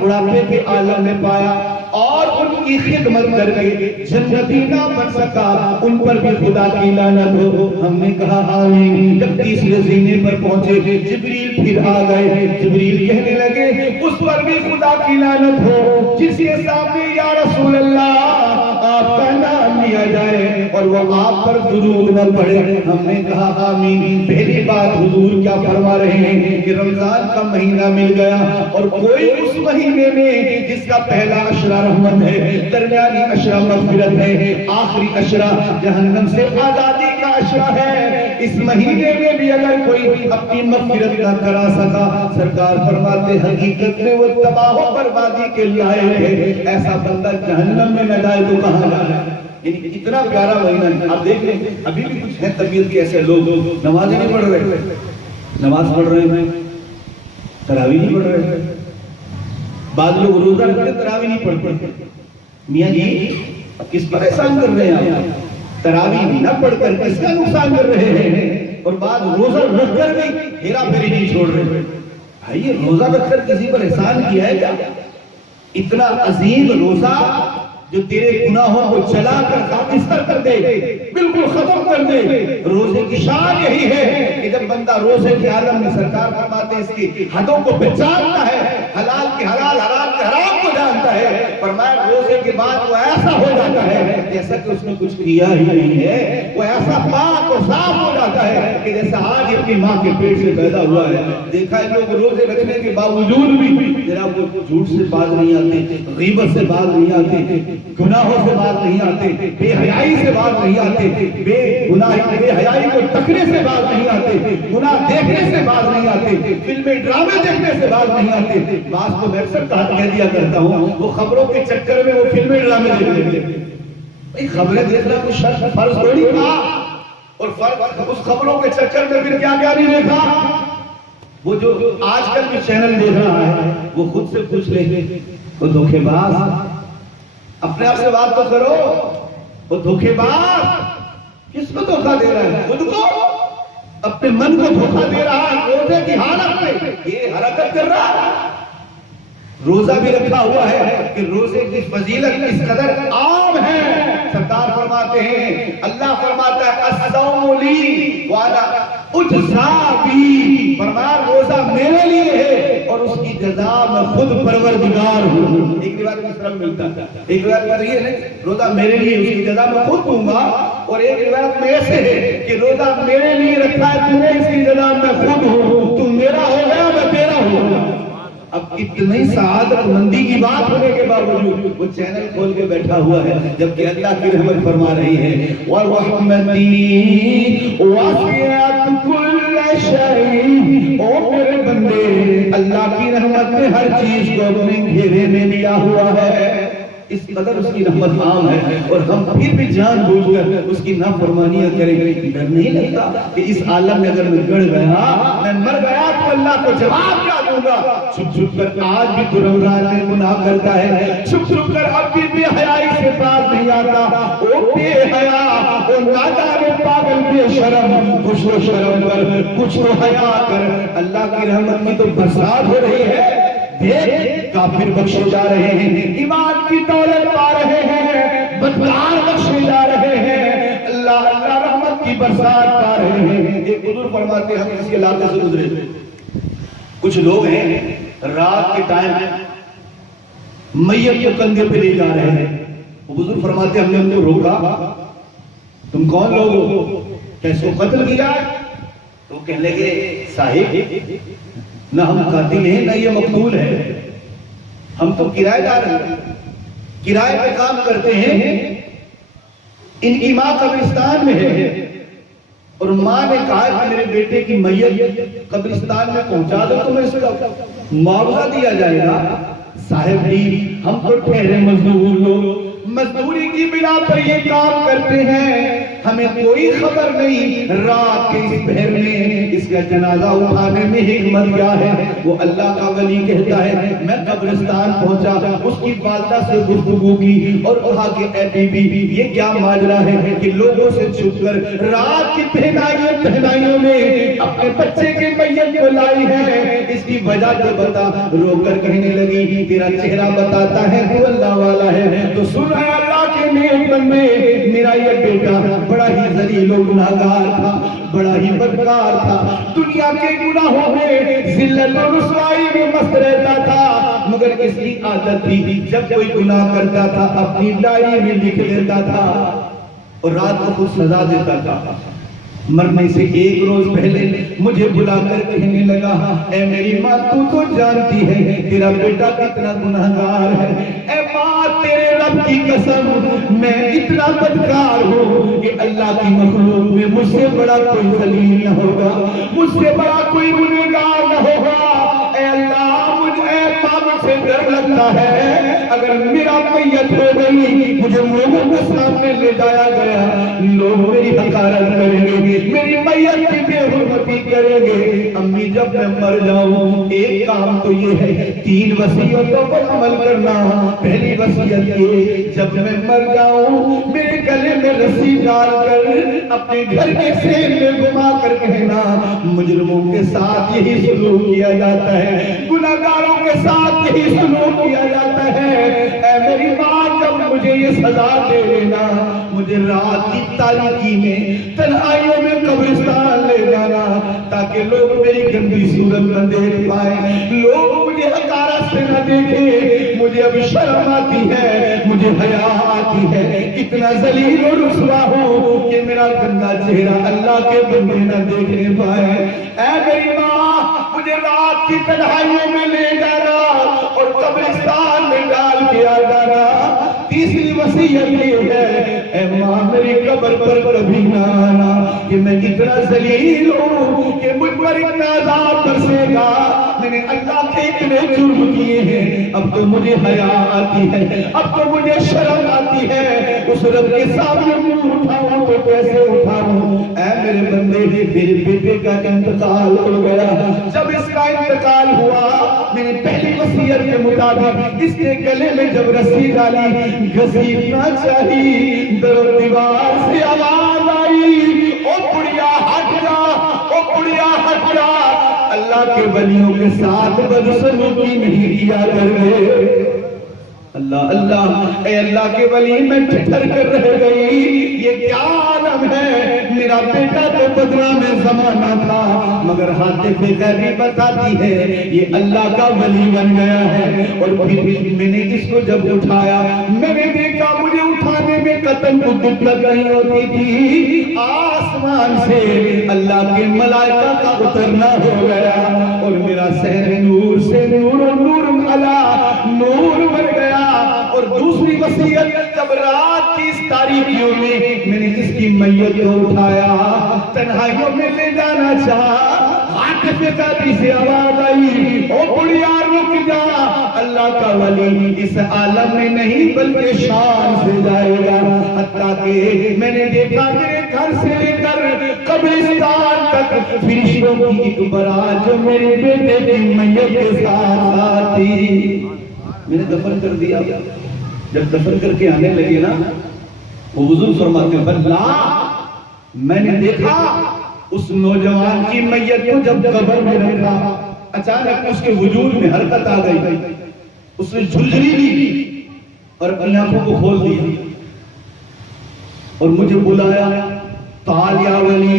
بڑھاپے کے عالم میں پایا اور ان کی خدمت کر کے جنتی نہ بن سکا، ان پر بھی خدا کی لعنت ہو۔ ہم نے کہا آمین۔ جب تیسرے زینے پر پہنچے جبریل پھر آ گئے، جبریل کہنے لگے اس پر بھی خدا کی لعنت ہو جس کے سامنے یا رسول اللہ آپ کا نام لیا جائے اور وہ آپ پر درود نہ پڑھے۔ ہم نے کہا آمین۔ پہلی بات حضور کیا فرما رہے ہیں کہ رمضان کا مہینہ مل گیا اور کوئی اس مہینے میں جس کا پہلا عشرہ رحمت ہے، درمیانی عشرہ مغفرت ہے، آخری عشرہ جہنم سے آزادی کا عشرہ ہے، اس مہینے میں بھی اگر کوئی اپنی مغفرت نہ کرا سکا، سرکار فرماتے حقیقت میں وہ تباہ و بربادی کے لائق ہے، ایسا بندہ جہنم میں نہ جائے تو کہاں جائے۔ یعنی اتنا پیارا مہینہ ہے۔ آپ دیکھ لیں ابھی بھی کچھ ہے طبیعت کے ایسے لوگ نماز نہیں پڑھ رہے، نماز پڑھ رہے ہیں، تراویح نہیں پڑھ رہے، بعض لوگ روزہ رکھتے تراویح نہیں پڑھتے۔ میاں جی کس پر احسان کر رہے ہیں آپ؟ تراویح نہ پڑھ کر کس کا نقصان کر رہے ہیں؟ اور بعض روزہ رکھ کر بھی ہیرا پھیری نہیں چھوڑ رہے۔ بھائی روزہ رکھ کر کسی پر احسان کیا ہے کیا؟ اتنا عظیم روزہ جو تیرے گناہوں کو چلا کر خاکستر کر دے، بالکل ختم کر دے۔ روزے کی شان یہی ہے کہ جب بندہ روزے کے عالم میں، سرکار فرماتے ہیں اس کی حدوں کو پہچانتا ہے، حلال کے حلال، حرام کے حرام کو جانتا ہے، فرمایا روزے کے بعد وہ ایسا ہو جاتا ہے جیسا کہ اس نے کچھ کیا ہی نہیں ہے، وہ ایسا پاک اور صاف ہو جاتا ہے کہ جیسا آج اپنی ماں کے پیٹ سے پیدا ہوا ہے۔ دیکھا ہے لوگ روزے رکھنے کے باوجود بھی جناب وہ جھوٹ سے باز نہیں آتے، غیبت سے باز نہیں آتے، گناہوں سے باز نہیں آتے، بے حیائی سے باز نہیں آتے، بے حیائی کو تکنے سے باز نہیں آتے، گناہ دیکھنے سے باز نہیں آتے، فلمیں ڈرامے دیکھنے سے باز نہیں آتے۔ باز کو میں اکثر کہہ دیا کرتا ہوں وہ خبروں کے چکر میں وہ فلمیں ڈرامے دیکھتے ہیں۔ خبریں دیکھنا کوئی شرط فرض تھوڑی تھا، اور اس خبروں کے چکر میں پھر کیا کیا نہیں دیکھا۔ وہ جو آج کل بھی چینل دیکھ رہا ہے وہ خود سے پوچھ لے وہ دھوکے باز، اپنے آپ سے بات تو کرو، وہ دھوکے باز کس کو دھوکا دے رہا ہے؟ خود کو، اپنے من کو دھوکا دے رہا ہے۔ روزے کی حالت میں یہ حرکت کر رہا ہے، روزہ بھی رکھا ہوا ہے کہ روزے کی فضیلت اس قدر عام ہے۔ سرکار فرماتے ہیں، اللہ فرماتا ہے الصوم لی وانا اجزا بی، فرمایا روزہ میرے لیے ہے اور اس کی جزا میں خود پروردگار ہوں۔ ایک روایت میں سرم ملتا ہے، ایک روایت میں یہ ہے روزہ میرے لیے اس کی جزا میں خود دوں گا، اور ایک روایت میں ایسے ہے کہ روزہ میرے لیے رکھا ہے تو میں اس کی جزا میں خود ہوں، تم میرا ہو گیا میں تیرا ہوں گا۔ اب اتنی سعادت مندی کی بات ہونے کے باوجود وہ چینل کھول کے بیٹھا ہوا ہے، جبکہ اللہ کی رحمت فرما رہی ہے وَرَحْمَتِي وَسِعَتْ كُلَّ شَيْءٍ۔ او میرے بندے، اللہ کی رحمت نے ہر چیز کو اپنے گھیرے میں لیا ہوا ہے، اس قدر اس کی رحمت عام ہے، اور ہم پھر بھی جان بوجھ کر اس کی نافرمانیاں کریں گے۔ ڈر نہیں لگتا کہ اس عالم میں اگر میں گڑ گیا، میں مر گیا تو اللہ کو جواب کیا دوں گا؟ چھپ چھپ کر آج بھی تو رمضان میں گناہ کرتا ہے، چھپ چھپ کر اب بھی بے حیائی سے باز نہیں آتا۔ او بے حیا، او نادان پاگل بے شرم، کچھ تو شرم کر، کچھ تو حیا کر۔ اللہ کی رحمت کی تو برسات ہو رہی ہے، دیکھ کافر بخشے جا رہے ہیں، ایمان کی دولت پا رہے ہیں، بدکار بخشے جا رہے ہیں، اللہ اللہ رحمت کی برسات پا رہے ہیں۔ ایک بزرگ فرماتے ہیں، ہم اس علاقے سے گزرے، کچھ لوگ ہیں رات کے ٹائم میت کو کندھے پہ لے جا رہے ہیں، وہ بزرگ فرماتے ہیں ہم نے ان کو روکا، تم کون لوگ ہو، کیسے کو قتل کیا؟ تو کہنے لگے صاحب نہ ہم قاتل ہیں نہ یہ مقتول ہے، ہم تو کرایہ دار ہیں، کرایہ پہ کام کرتے ہیں، ان کی ماں قبرستان میں ہے، اور ماں نے کہا کہ میرے بیٹے کی میت قبرستان میں پہنچا دو تو میں اس کا معاوضہ دیا جائے گا۔ صاحب جی ہم تو ٹھہرے مزدور لوگ، مزدوری کی بنا پر یہ کام کرتے ہیں، ہمیں کوئی خبر نہیں رات کے اس پہر میں اس کا جنازہ اٹھانے میں حکمت کیا ہے۔ وہ اللہ کا ولی کہتا ہے میں قبرستان پہنچا، اس کی والدہ سے گفتگو کی اور کہا کہ اے بی بی یہ کیا ماجرا ہے کہ لوگوں سے چھپ کر رات کی پہنائیوں میں اپنے بچے کے میت کو لائی ہے، اس کی وجہ تو بتا۔ رو کر کہنے لگی تیرا چہرہ بتاتا ہے تو اللہ والا ہے۔ تو سن رہے اللہ کے نیک بندے، میرا یہ بیٹا بڑا ہی ذلیل و گناہگار تھا، بڑا ہی بدکار تھا، دنیا کے گناہوں میں ذلت و رسوائی میں مست رہتا تھا، مگر اس کی عادت تھی جب کوئی گناہ کرتا تھا اپنی ڈائری میں لکھ لیتا تھا اور رات کو خود سزا دیتا تھا۔ مرنے سے ایک روز پہلے مجھے بلا کر کہنے لگا اے میری ماں تو جانتی ہے تیرا بیٹا کتنا گناہگار ہے، اے ماں تیرے رب کی قسم میں اتنا بدکار ہوں کہ اللہ کی مخلوق میں مجھ سے بڑا کوئی ذلیل نہ ہوگا، مجھ سے بڑا کوئی گنہگار نہ ہوگا۔ اے اللہ مجھ سے ڈر لگتا ہے اگر میرا میت ہو گئی، مجھے لوگوں کے سامنے لے جایا گیا، لوگ میری حقارت کریں گے، میری میت کی بے حرمتی کریں گے۔ امی جب میں مر جاؤں ایک کام تو یہ ہے 3 وصیتوں پر عمل کرنا۔ پہلی وصیت یہ جب میں مر جاؤں میرے گلے میں رسی ڈال کر اپنے گھر کے سین میں گھما کر کہنا مجرموں کے ساتھ یہی سلوک کیا جاتا ہے، گناہگاروں کے ساتھ یہی سلوک کیا جاتا ہے۔ اے میری ماں جب مجھے یہ سزا دے دینا، مجھے رات کی تاریکی میں تنہائیوں میں قبرستان لے جانا تاکہ لوگ میری گندی صورت نہ دیکھ پائیں، لوگ مجھے حقارت سے نہ دیکھیں، مجھے اب شرم آتی ہے، مجھے حیا آتی ہے، اتنا ذلیل اور رسوا ہوں کہ میرا گندا چہرہ اللہ کے بندے نہ دیکھنے پائے۔ اے میری ماں مجھے رات کی تنہائیوں میں لے جانا اور قبرستان میں ڈال کے آ جانا۔ تیسری وصیت یہ ہے اے ماں میری قبر پر کبھی نہ آنا کہ میں اتنا ذلیل ہوں کہ مجھ پر اتنا عذاب برسے گا، میں نے اللہ کے اتنے جرم کیے ہیں، اب تو مجھے حیا آتی ہے، اب تو مجھے شرم آتی ہے، اس رب کے سامنے منہ اٹھاؤں تو کیسے اٹھاؤں۔ اے میرے بندے میرے بیٹے کا انتقال ہو گیا، جب اس کا انتقال ہوا میں نے پہلی وصیت کے مطابق اس کے گلے میں جب رسی ڈالی گھسیٹنا چاہیے، در دیوار سے آواز آئی او بڑیا ہٹ جا، او بڑیا ہٹ جا، اللہ کے ولیوں کے ساتھ بدسلوکی نہیں کیا کرے۔ اللہ اللہ اے اللہ کے ولی میں ٹھٹر کر رہ گئی، یہ کیا عالم ہے، میرا بیٹا تو بدنام زمانہ تھا مگر حاتف غیبی بتاتی ہے یہ اللہ کا ولی بن گیا ہے۔ اور پھر میں نے اس کو جب اٹھایا میں نے دیکھا مجھے اٹھانے میں وقتاً کو دقت نہیں ہوتی تھی، آسمان سے اللہ کے ملائکہ کا اترنا ہو گیا اور میرا سحر نور سے نور و نور علا نور بن گیا۔ اور دوسری وصیت، جب رات کی اس تاریکیوں میں نے اس کی میت کو اٹھایا، تنہائیوں میں لے جانا چاہا، عاطف قادری سے آواز آئی، او بڑیا رک جا، اللہ کا ولی اس عالم میں نہیں بلکہ شام سے جائے گا۔ حتیٰ کہ میں نے دیکھا میرے گھر سے لے کر قبرستان تک فرشتوں کی ایک بارات جو میرے بیٹے کی میت کے ساتھ تھی، میں نے دفن کر دیا۔ جب دفن کر کے آنے لگے نا، وہ حضور فرماتے ہیں بلّہ میں نے دیکھا اس نوجوان کی میت کو جب قبر میں رکھا، اچانک اس کے وجود میں حرکت آ گئی، اس نے جھلجھلی لی اور اپنی آنکھوں کو کھول دیا اور مجھے بلایا، تعال یا ولی،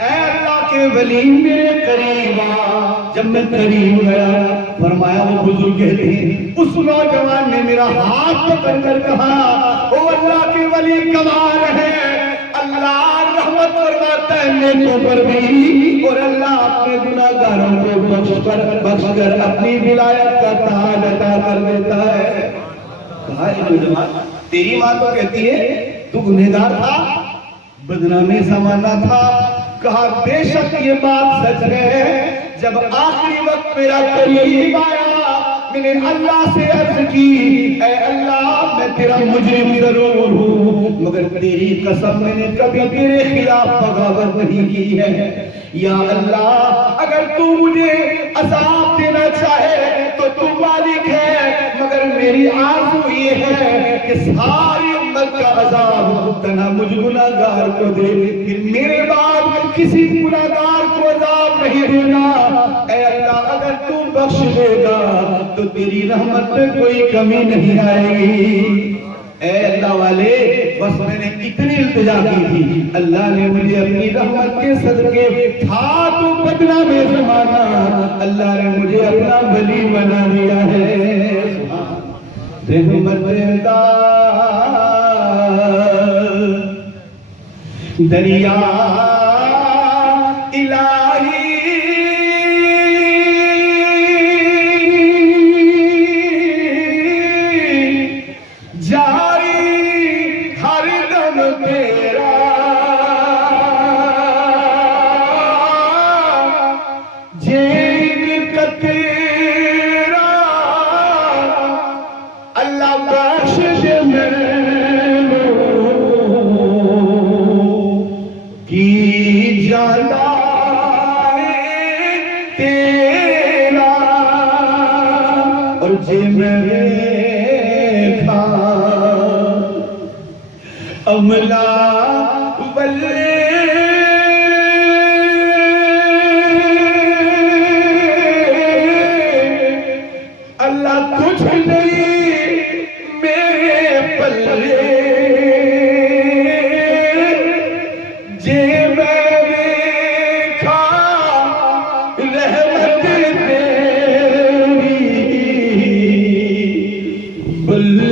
اے اللہ کے ولی میرے قریب آ۔ جب میں قریب گیا، فرمایا، وہ بزرگ کہتے ہیں اس نوجوان نے میرا ہاتھ پکڑ کر کہا، او اللہ کے ولی کمال ہے، اللہ رحمت فرماتا ہے نیکوں پر بھی، اور اللہ اپنے گناہگاروں کو بخش کر اپنی ولایت کا تاج عطا کر دیتا ہے۔ کہا نوجوان، تیری ماں تو کہتی ہے تو گنہگار تھا، بدنامی زمانہ تھا۔ کہا بے شک یہ بات سچ ہے، جب آخری وقت میرا قریب آیا، میں نے اللہ سے عرض کی، اے اللہ میں تیرا مجرم ضرور ہوں، مگر تیری قسم میں نے کبھی تیرے خلاف بغاوت نہیں کی ہے۔ یا اللہ اگر تو مجھے عذاب دینا چاہے تو تو مالک ہے، مگر میری آرزو یہ ہے کہ ساری امت کا عذاب تنہا مجھ گناہگار کو دے، پھر میرے بعد کسی گناہگار کو عذاب نہیں دینا۔ اے اللہ اگر تو بخش دے گا تو تیری رحمت میں کوئی کمی نہیں آئے گی۔ اے اللہ والے، بس میں نے اتنی التجا کی تھی، اللہ نے مجھے اپنی رحمت کے صدقے، تھا تو بدنام زمانہ، اللہ نے مجھے اپنا ولی بنا دیا ہے۔ رحمت دا دریا الہی عملہ بلے اللہ کچھ نہیں میرے پلے، جے میں دیکھا رحمت تیری، بلے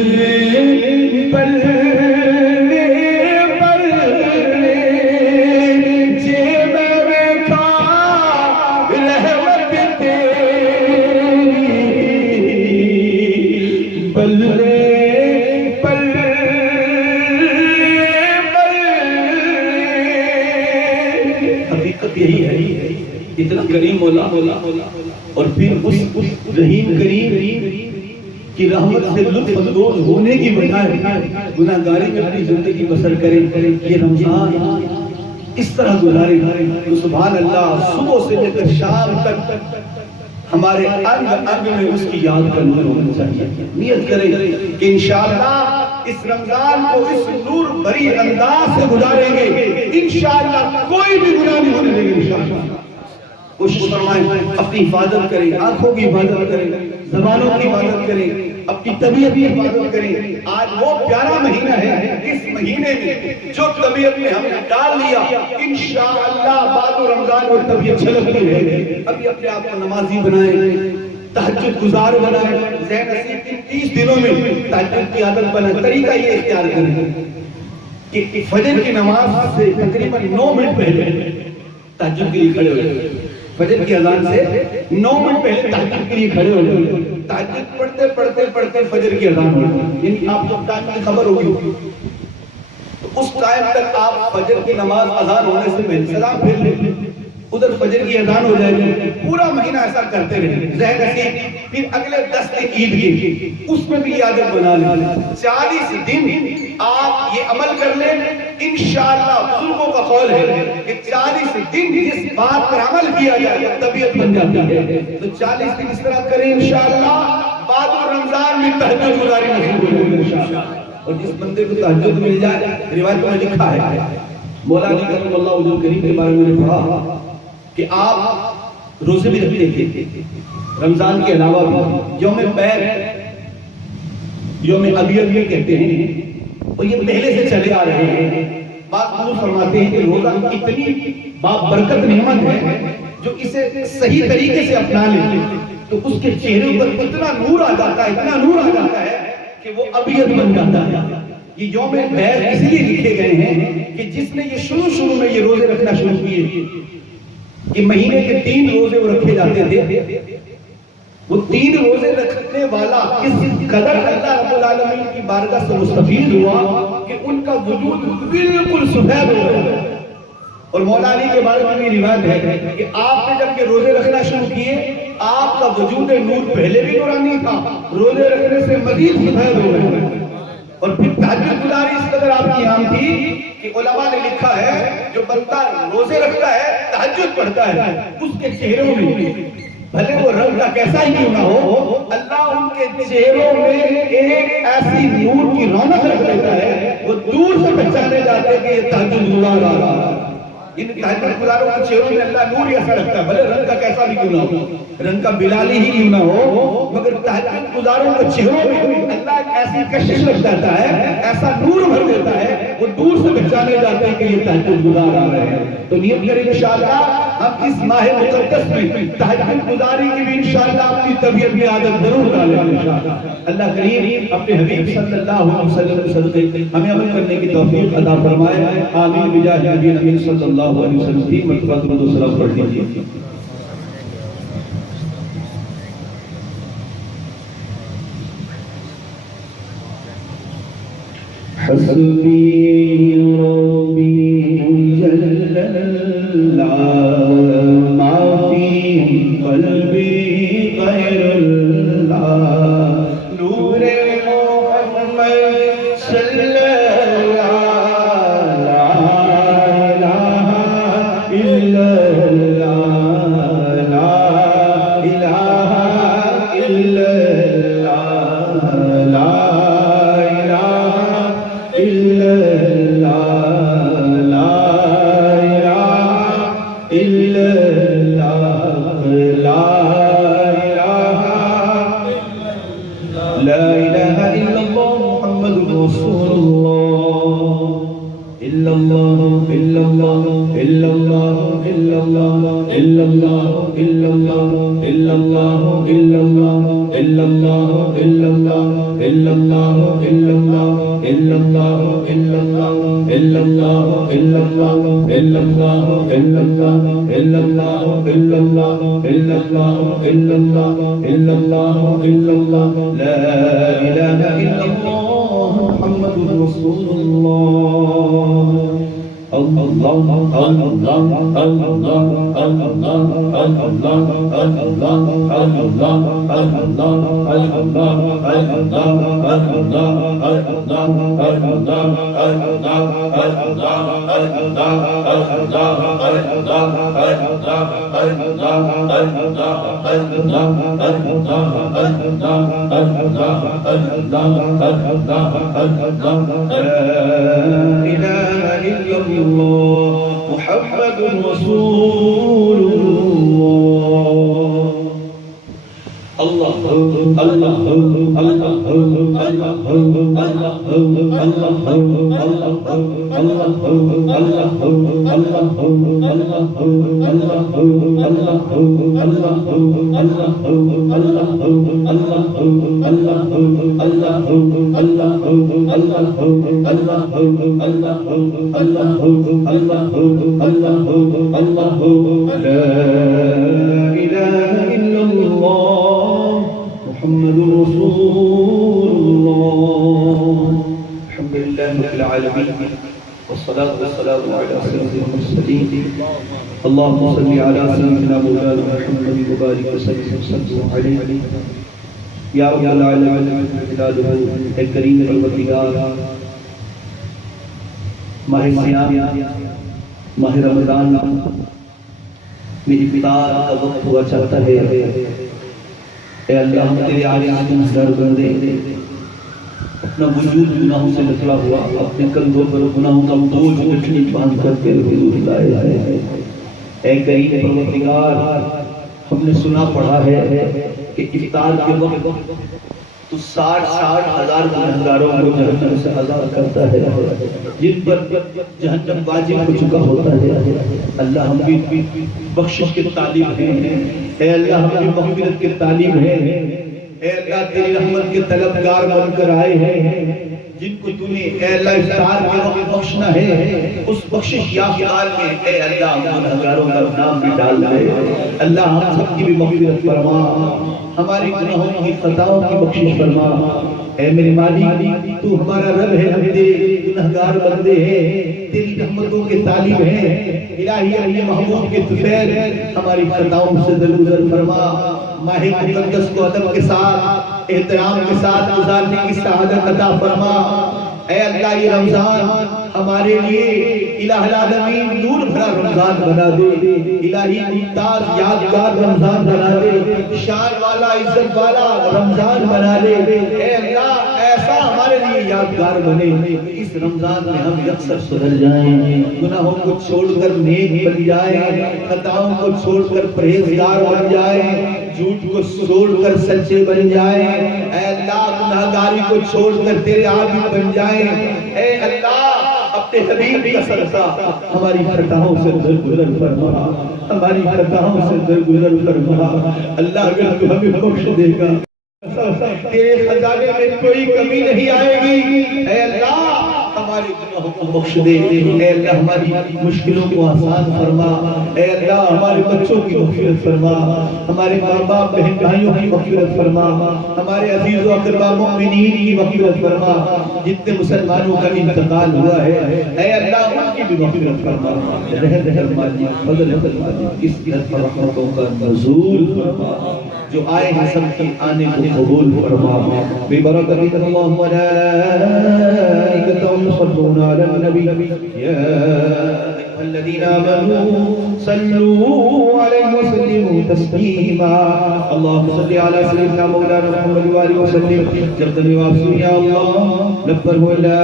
بلے اتنا کریم مولا، اور پھر اس رحیم کریم کی رحمت سے لطف اندوز ہونے کی بجائے گناہگاری میں اپنی زندگی بسر کریں۔ یہ رمضان اس طرح گزارے تو سبحان اللہ، صبح سے لے کر شام تک ہمارے انگ انگ میں اس کی یاد کا نور ہونا چاہیے۔ نیت کریں کہ انشاءاللہ اس رمضان کو اس نور بھری انداز سے گزاریں گے، انشاءاللہ کوئی بھی گناہ نہیں ہونے دیں گے انشاءاللہ۔ کوشش فرمائیں، اپنی حفاظت کریں، آنکھوں کی حفاظت کریں، زبانوں کی حفاظت کریں، اپنی طبیعت کی حفاظت کریں۔ آج وہ پیارا مہینہ ہے، اس مہینے میں جو طبیعت میں ہم نے ڈال لیا، انشاءاللہ بعد رمضان وہ طبیعت چھلکتی رہے گی۔ ابھی اپنے آپ کو نمازی بنائیں، تہجد گزار بنائے. ذہن نصیب 30 دنوں میں تہجد کی عادت بنائے. طریقہ یہ اختیار کریں کہ فجر کی نماز سے تقریباً 9 منٹ پہلے تہجد کے لیے کھڑے ہو جائیں. فجر کی اذان سے 9 منٹ پہلے تہجد کے لیے کھڑے ہو جائیں. تہجد پڑھتے پڑھتے پڑھتے فجر کی اذان ہو جائے. یعنی آپ کو ٹائم کی خبر ہوگی تو اس ٹائم تک آپ فجر کی نماز اذان ہونے سے پہلے سلام پھیر لیں, ادھر فجر کی اذان ہو جائے گی. پورا مہینہ ایسا کرتے رہیں. ذہن نصیب پھر اگلے 10 دن عید کی, اس میں بھی یہ عادت بنا لیں. 40 دن آپ یہ عمل کر لیں. انشاءاللہ بزرگوں کا قول ہے کہ 40 دن جس بات پر عمل کیا جائے طبیعت بن جاتی ہے. تو 40 دن اس طرح کریں انشاءاللہ. بعد رمضان میں تہجد گزاری نصیب ہوگی انشاءاللہ. اور جس بندے کو تہجد مل جائے, روایتوں میں لکھا ہے, مولا علی کرم اللہ وجہ کریم کے بارے میں پڑھا کہ آپ روزے بھی رکھتے تھے رمضان کے علاوہ بھی. یوم پیر, یوم ابیض کہتے ہیں, اور یہ پہلے سے چلے آ رہے ہیں. بات حضور فرماتے ہیں کہ روزہ اتنی بابرکت نعمت ہے جو اسے صحیح طریقے سے اپنا لے تو اس کے چہرے پر اتنا نور آ جاتا ہے, اتنا نور آ جاتا ہے کہ وہ ابیض بن جاتا ہے. یہ یوم پیر اس لیے لکھے گئے ہیں کہ جس نے یہ شروع میں یہ روزے رکھنا شروع کیے, کہ مہینے کے 3 روزے وہ رکھے جاتے تھے, وہ 3 روزے رکھنے والا اس قدر اللہ رب العالمین کی بارگاہ سے مستفید ہوا کہ ان کا وجود بالکل سفید ہو گیا. اور مولا علی کے بارے میں بھی روایت ہے کہ آپ نے جب یہ روزے رکھنا شروع کیے آپ کا وجود نور پہلے بھی نورانی تھا, روزے رکھنے سے مزید سفید ہو گیا. اور پھر تہجد گزاری اس قدر آپ کی عام تھی کہ علماء نے لکھا ہے جو بندہ روزے رکھتا ہے تہجد پڑھتا ہے اس کے چہروں میں بھلے وہ رنگ کا کیسا ہی کیوں نہ ہو, اللہ ان کے چہروں میں ایک ایسی نور کی رونق رکھ دیتا ہے, وہ دور سے پہچانے جاتے ہیں کہ یہ تہجد گزار آ رہا ہے. ان تہجد گزاروں کے چہروں میں اللہ نور ایسا رکھتا ہے, بھلے رنگ کا کیسا بھی کیوں نہ ہو, رنگ کا بلالی ہی کیوں نہ ہو, مگر تہجد گزاروں کے چہروں میں اللہ ایک ایسی کشش رکھ جاتا ہے, ایسا نور بھر دیتا ہے, وہ دور سے پہچانے جاتے ہیں کہ یہ تہجد گزار آ رہے ہیں. تو نیت کریں انشاءاللہ ہم اس ماہ مقدس میں تہجد گزاری کی بھی انشاءاللہ اپنی طبیعت میں عادت ضرور ڈالیں انشاءاللہ. اللہ کریم اپنے حبیب صلی اللہ علیہ وسلم کے صدقے ہمیں عمل کرنے کی توفیق عطا فرمائے. آمین بجاہ نبی امین صلی اللہ علیہ وسلم. 3 مرتبہ درود و سلام پڑھ لیجیے. حسبی ربی جل اللہ ما فی قلبی غیر اللہ نور محمد صلی اللہ لا الہ الا اللہ لا الہ الا اللہ لا محمد رسول اللہ اللہ اللہ اللہ اللہ محمد رسول الله. الحمد لله رب العالمين والصلاة والسلام على سيد المرسلين. اللهم صل على سيدنا مولانا محمد وبارك وسلم عليه. یا رب العالمین جلالہ اے کریم پروردگار، ماہ سیام ماہ رمضان میری افطار کا وقت ہوا چاہتا ہے. اے اللہ ہم تیرے عاجز گنہگار بندے، اپنا وجود گناہوں سے نکلا ہوا، اپنے کندھوں پر گناہوں کا بوجھ اٹھنی باندھ کر کے حضور لائے ہیں. اے کریم پروردگار، ہم نے سنا پڑھا ہے کہ افطار کے وقت تو 60 ہزار گنہگاروں کو جہنم سے آزاد کرتا ہے، جن پر جہنم واجب ہو چکا ہوتا ہے. اللہ ہم بھی بخشش کے طالب ہیں. اے اللہ ہم بھی مغفرت کے طالب ہیں. اے اللہ تیری رحمت کے طلبگار بن کر آئے ہیں، جن کو تو نے اے اللہ افطار کے وقت بخشنا ہے. اس بخشش یافتہ میں اے اللہ ہم گنہگاروں کا نام بھی ڈال دے. اللہ ہم سب کی بھی مغفرت فرما، ہماری گناہوں کی خطاؤں کی بخشش فرما. اے میرے مالک، تو ہمارا رب ہے، ہم تیرے گنہگار بندے ہیں، تیری رحمتوں کے طالب ہیں. الہی اپنے محبوب کے طفیل ہماری خطاؤں سے درگزر فرما. ماہ مقدس کو ادب کے ساتھ احترام کے ساتھ گزارنے کی سعادت عطا فرما. اے اللہ یہ رمضان ہمارے لیے الہ العالمین نور بھرا رمضان بنا دے. الہی ممتاز یادگار رمضان بنا دے، شان والا عزت والا رمضان بنا دے. اے اللہ ایسا ہمارے لیے یادگار بنے، اس رمضان میں ہم یکسر سدھر جائیں، گناہوں کو چھوڑ کر نیک بن جائیں، خطاؤں کو چھوڑ کر پرہیزگار بن جائیں، جھوٹ کو چھوڑ کر سچے بن جائیں. اے اللہ گناہگاری کو چھوڑ کر تیرے عابد بن جائیں. اے اللہ اپنے حبیب کا صدقہ ہماری خطاؤں سے درگزر فرما، ہماری خطاؤں سے درگزر فرما. اللہ اگر تو ہمیں بخش دے گا، تیرے خزانے میں کوئی کمی نہیں آئے گی. اے اللہ ہمارے گناہوں کو بخش دے. اے اللہ ہماری مشکلوں کو آسان فرما. اے اللہ ہمارے بچوں کی مغفرت فرما، ہمارے ماں باپ بہن بھائیوں کی مغفرت فرما، ہمارے عزیز و اقربا مومنین کی مغفرت فرما. جتنے مسلمانوں کا انتقال ہوا ہے اے اللہ ان کی بھی مغفرت فرما. رحم فرمائی، فضل فرمائی، اس گھر پر رحمتوں کا نزول فرما. جو آئے ہیں سب کی آنے کو قبول فرما. ببرکت اللہ ملائکتہ يصلون على النبي يا أيها الذين آمنوا صلوا عليه وسلموا تسليما. اللهم صل على سيدنا مولانا محمد وآله وسلم. جل وعلا يا الله لبر ولا